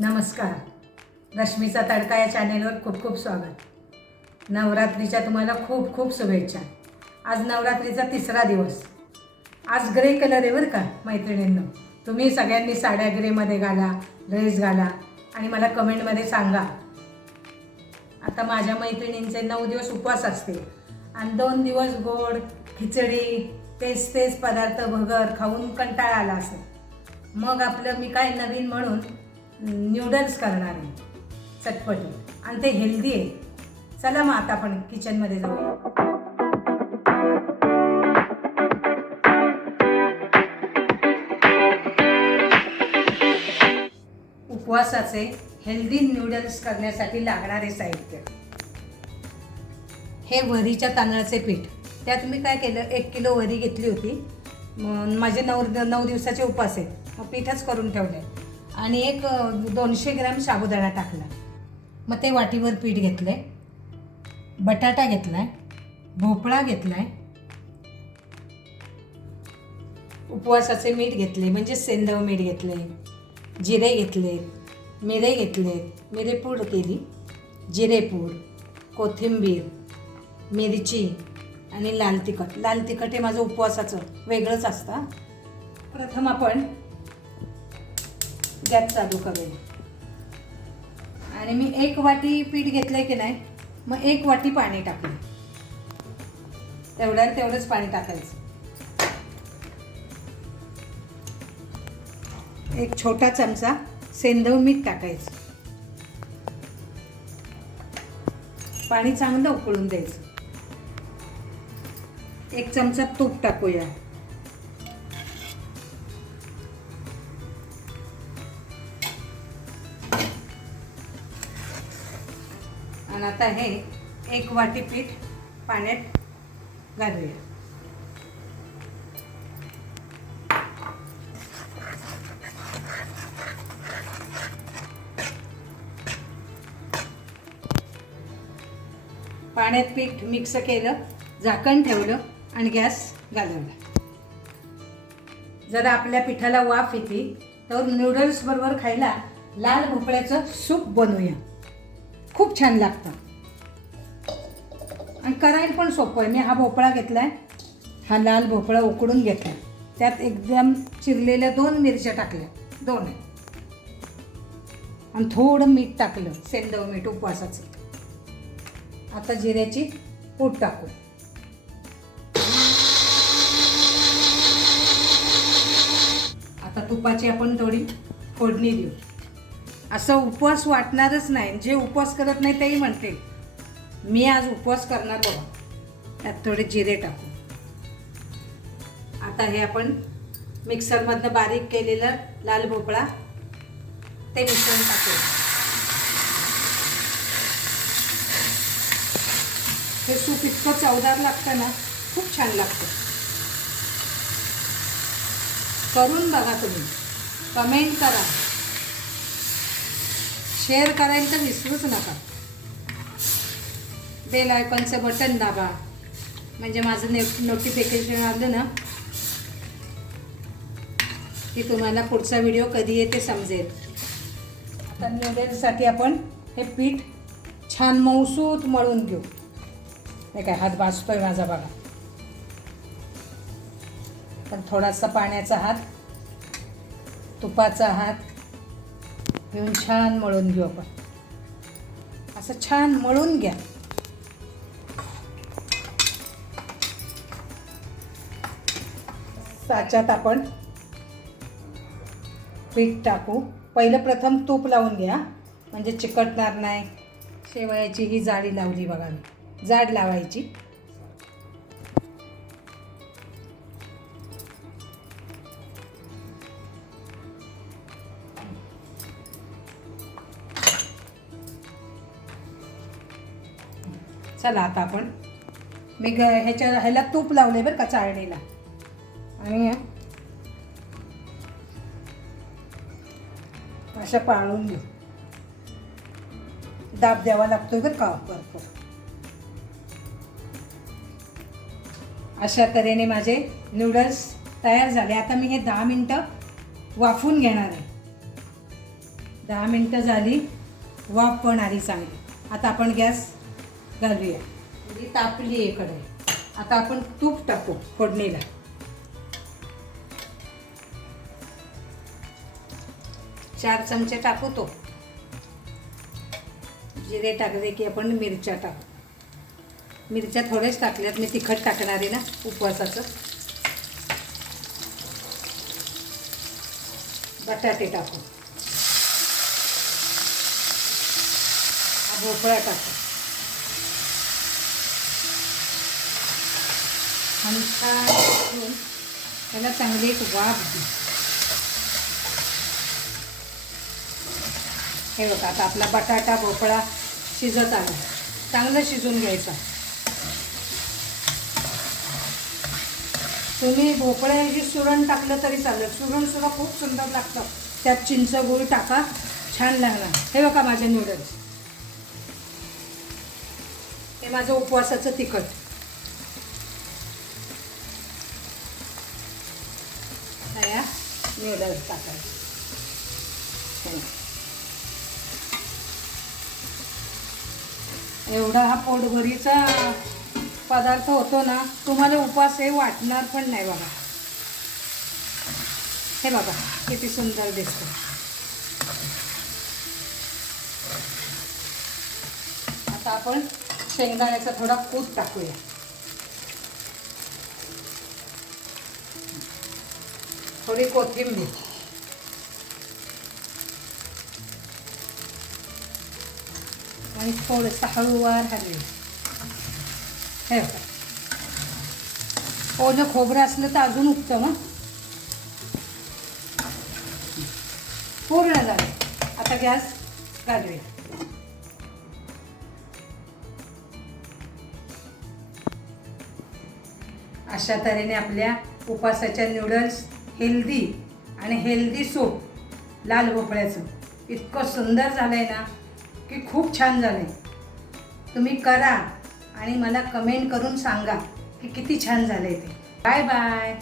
नमस्कार. रश्मीचा तडका या चॅनेलवर खूप खूप स्वागत. नवरात्रीच्या तुम्हाला खूप खूप शुभेच्छा. आज नवरात्रीचा तिसरा दिवस. आज ग्रे कलर आहे बरं का मैत्रिणींनो. तुम्ही सगळ्यांनी साड्या ग्रेमध्ये घाला ड्रेस घाला आणि मला कमेंटमध्ये सांगा. आता माझ्या मैत्रिणींचे नऊ दिवस उपवास असतील आणि दोन दिवस गोड खिचडी तेच तेच पदार्थ भगर खाऊन कंटाळा आला असेल. मग आपलं मी काय नवीन म्हणून न्यूडल्स करणार आहे. चटपटी. आणि ते हेल्दी आहे. चला मग आता आपण किचनमध्ये जाऊया. उपवासाचे हेल्दी न्यूडल्स करण्यासाठी लागणारे साहित्य. हे वरीच्या तांदळाचे पीठ. त्यात मी काय केलं एक किलो वरी घेतली होती. माझे नऊ नऊ दिवसाचे उपास आहेत. मग पीठच करून ठेवले आणि एक दोनशे ग्रॅम साबुदाणा टाकला. मग ते वाटीवर पीठ घेतलं आहे बटाटा घेतला आहे भोपळा घेतला आहे उपवासाचे मीठ घेतले म्हणजे सेंदव मीठ घेतले जिरे घेतले मिरे घेतले मिरेपूड केली जिरेपूड कोथिंबीर मिरची आणि लाल तिखट. लाल तिखट हे माझं उपवासाचं वेगळंच असतं. प्रथम आपण गॅस चालू करूया आणि मी एक वाटी पीठ घेतलंय की नाही मग एक वाटी पाणी टाकलं. तेवढ्या तेवढंच पाणी टाकायचं. एक छोटा चमचा सेंधव मीठ टाकायचं. पाणी चांगलं उकळून द्यायचं. एक चमचा तूप टाकूया. आणि आता हे एक वाटी पीठ पाण्यात घालूया. पाण्यात पीठ मिक्स केलं झाकण ठेवलं आणि गॅस घालवला. जर आपल्या पिठाला वाफ येते तर नूडल्स बरोबर खायला लाल भोपळ्याचं सूप बनवूया. खूप छान लागतं. आणि करायला पण सोपं आहे. मी हा भोपळा घेतला आहे हा लाल भोपळा उकडून घेतला आहे त्यात एकदम चिरलेल्या दोन मिरच्या टाकल्या. दोन. आहे आणि थोडं मीठ टाकलं. सेंदव मीठ उपवासाचं. आता जिऱ्याची पूड टाकू. आता तुपाची आपण थोडी फोडणी देऊ. असं उपवास वाटणारच नाही. जे उपवास करत नाही तेही म्हणते मी आज उपवास करणार बघा त्यात थोडे जिरे टाकू. आता हे आपण मिक्सरमधनं बारीक केलेलं लाल भोपळा ते मिश्रण टाकू हे सूप इतकं चवदार लागतं ना खूप छान लागतं. करून बघा तुम्ही. कमेंट करा. शेअर करायला तर विसरूच नका. बेल आयकॉनचं बटन दाबा. म्हणजे माझं ने नोटिफिकेशन आलं ना की तुम्हाला पुढचा व्हिडिओ कधी येते समजेल. आता नूडल्ससाठी आपण हे पीठ छान मऊसूत मळून घेऊ. नाही काय हात भाजतोय माझा बघा. पण थोडासा पाण्याचा हात तुपाचा हात घेऊन छान मळून घेऊ आपण. असं छान मळून घ्या. साच्यात आपण पीठ टाकू. पहिलं प्रथम तूप लावून घ्या. म्हणजे चिकटणार नाही. शेवयाची ही जाळी लावली बघा मी. जाड लावायची. चला आता आपण. मी ग ह्याच्या ह्याला तूप लावले बरं का चाळणीला. आणि अशा पाळून घेऊ. दाब द्यावा लागतो बरं का भरपूर अशा तऱ्हेने माझे नूडल्स तयार झाले. आता मी हे दहा मिनटं वाफून घेणार आहे. दहा मिनटं झाली. वाफ पण आली चांगली. आता आपण गॅस घालूया. ही तापली आहे कढई आता आपण तूप टाकू फोडणीला. चार चमचे टाकू तो जिरे टाकले की आपण मिरच्या टाकू. मिरच्या थोडेच टाकल्यात मी तिखट टाकणार आहे ना उपवासाचं. बटाटे टाकू. भोपळा टाकू. आणि छान त्याला चांगली एक वाफ दे. हे बघा आता आपला बटाटा भोपळा शिजत आला. चांगलं शिजून घ्यायचा. तुम्ही भोपळ्याची सुरण टाकलं तरी चालेल. सुरण सुद्धा खूप सुंदर लागतं. त्यात चिंच गुळ टाका. छान लागणार. हे बघा माझे नूडल्स हे माझं उपवासाचं तिखट. नूडल्स टाकायचे. एवढा हा पोटभरीचा पदार्थ होतो ना तुम्हाला उपास हे वाटणार पण नाही बघा. हे बघा किती सुंदर दिसतो. आता आपण शेंगदाण्याचा थोडा कूट टाकूया. थोडी कोथिंबीर. आणि थोडंसं हळूवार हलवे. हे ओझं ओलं खोबरं असलं तर अजून उत्तम पूर्ण झालं. आता गॅस घालूया. अशा तऱ्हेने आपल्या उपासाच्या नूडल्स हेल्दी आणि हेल्दी सूप लाल भोपळ्याचं. इतकं सुंदर झालं आहे ना की खूप छान झालं आहे तुम्ही करा आणि मला कमेंट करून सांगा की किती छान झालं आहे ते. Bye bye